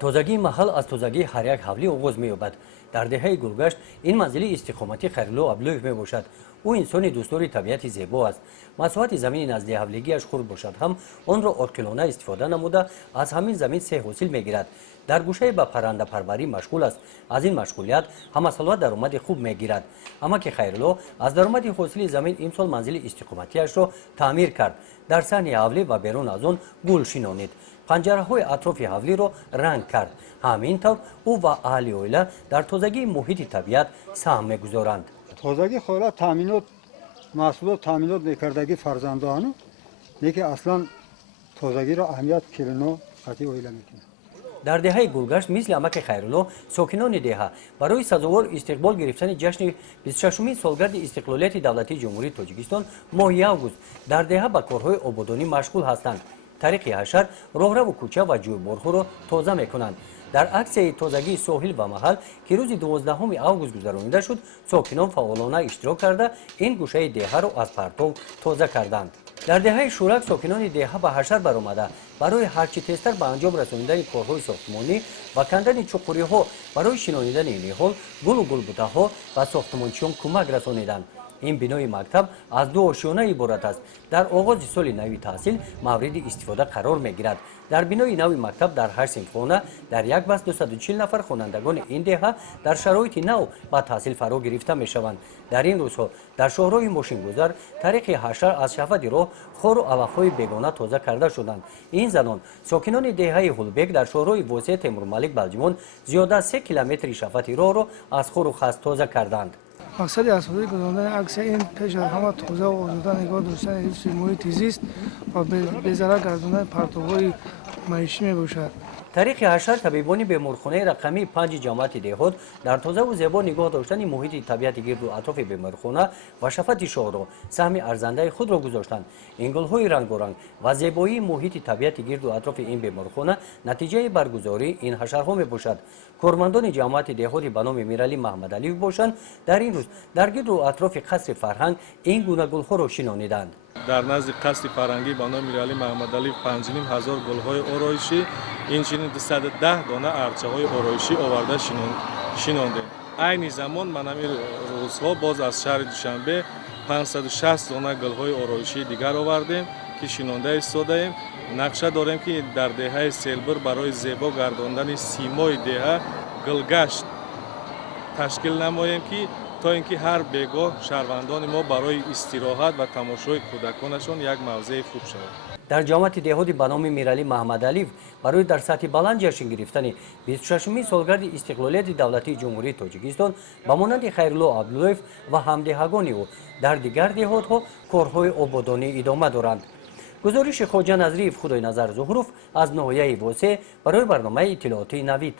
тозагии маҳал аз тозагии ҳар як ҳавлӣ оғоз меёбад. дар деҳаи гулгашт ин манзили истиқомати хайрулло аблоев мебошад. ӯ инсони дӯстдори табиати зебо аст. масоҳати замини назди ҳавлигиаш хурд бошад ҳам онро оқилона истифода намуда аз ҳамин замин се ҳосил мегирад. дар гӯшае ба паррандапарварӣ машғул аст. аз ин машғулият ҳамасолат даромади хуб мегирад. амаки хайрулло аз даромади ҳосили замин имсол манзили истиқоматиашро таъмир кард. дар саҳни ҳавлӣ ва берун аз он гул шинонид. панҷараҳои атрофи ҳавлиро ранг кард. ҳамин тавр ӯ ва аҳли оила дар тозагии муҳити табиат саҳм мегузоранд. тозагӣ хола таъминот маҳсулот таъминот мекардагӣ фарзандоану неки аслан тозагиро аҳамият килино қатъи оила мекунад. дар деҳаи гулгашт мисли амаки хайрулло сокинони деҳа барои сазовор истиқбол гирифтани ҷашни 26-умин солгарди истиқлолияти давлатии ҷумҳурии тоҷикистон моҳи август дар деҳа ба корҳои ободонӣ машғул ҳастанд. тариқи ҳашар роҳраву кӯча ва ҷӯйборҳоро тоза мекунанд. дар аксияи тозагии соҳил ва маҳал ки рӯзи 12 август гузаронида шуд, сокинон фаъолона иштирок карда ин гӯшаи деҳаро аз партов тоза карданд. дар деҳаи шӯрак сокинони деҳа ба ҳашар баромада барои ҳарчи тезтар ба анҷом расонидани корҳои сохтмонӣ ва кандани чуқуриҳо барои шинонидани ниҳол, гулу гулбутаҳо ва сохтмончиён кӯмак расониданд. ин бинои мактаб аз ду ошёна иборат аст. дар оғози соли нави таҳсил мавриди истифода қарор мегирад. дар бинои нави мактаб дар 8 синфхона дар як бас 240 нафар хонандагони ин деҳа дар шароити нав ба таҳсил фаро гирифта мешаванд. дар ин рӯзҳо дар шоҳроҳи мошингузар тариқи ҳашар аз шафади роҳ хору алафҳои бегона тоза карда шуданд. ин занон сокинони деҳаи ҳулбек дар шоҳроҳи восеъ темурмалик балҷимон зиёда аз 3 километри шафати роҳро аз хору хаст тоза карданд. мақсади асосии гузарондани аксия ин пеш аз ҳама тоза ва озода нигоҳ доштани ҳифзи муҳити зист ва безарар гардондани партовҳои маишӣ мебошад. тариқи ҳашар табибони беморхонаи рақамии 5 ҷамоати деҳот дар тозаву зебо нигоҳ доштани муҳити табиати гирду атрофи беморхона ва шафати шоҳро саҳми арзандаи худро гузоштанд. ин гулҳои рангоранг ва зебоии муҳити табиати гирду атрофи ин беморхона натиҷаи баргузории ин ҳашарҳо мебошад. кормандони ҷамоати деҳоти ба номи Мирали Маҳмадалиев бошанд дар ин рӯз дар гирду атрофи қасри фарҳанг ин гуна гулҳоро шинониданд. дар назди қасри фарҳангӣ ба номи Мирали Маҳмадалиев 5500 гулҳои ороишӣ инчунин 210 дона арчаҳои ороишӣ оварда шинондем. айни замон манами рӯзҳо боз аз шаҳри Душанбе 560 дона гулҳои ороишии дигар овардем ки шинонда истодаем. нақша дорем ки дар деҳаи Селбур барои зебо гардондани симои деҳа гулгашт ташкил намоем ки то ин ки ҳар бегоҳ шаҳрвандони мо барои истироҳат ва тамошои кӯдаконашон як мавзеи хуб шавад. дар ҷамоати деҳоти ба номи Мирали Маҳмадалиев барои дар сатҳи баланд ҷашн гирифтани 26-умин солгарди истиқлолияти давлатии ҷумҳурии Тоҷикистон ба монанди Хайрулло Аблоев ва ҳамдеҳагони ӯ дар дигар деҳотҳо корҳои ободонӣ идома доранд. гузориши Хоҷа Назриев Худойназар Зуҳуров аз ноҳияи Восеъ барои барномаи иттилоотии Навид.